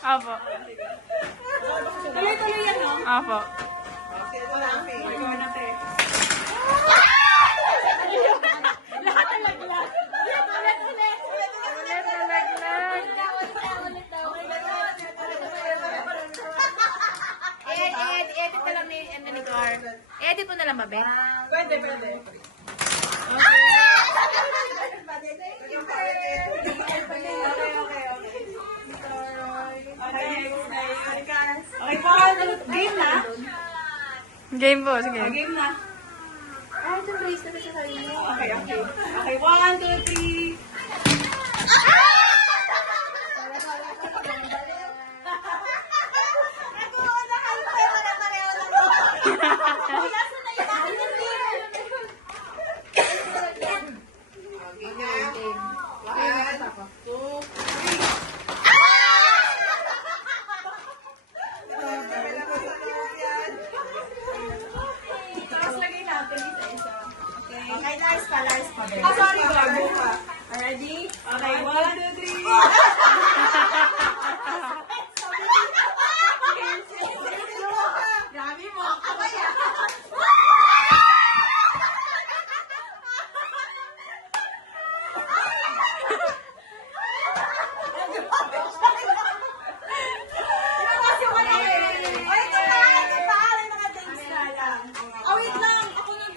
Apo. Tuloy-tuloy yan, no? Apo. Ikaw na, te. Lahat ang laglag. Ulit. Ulit na laglag. I-edit na lang ni Gar. I-edit mo na lang, Mabe. Pwede. Okay po, game na. Game po, sige. Game na. Ay, ito bracelet na sa sarili. Okay. Okay, 1, 2, 3.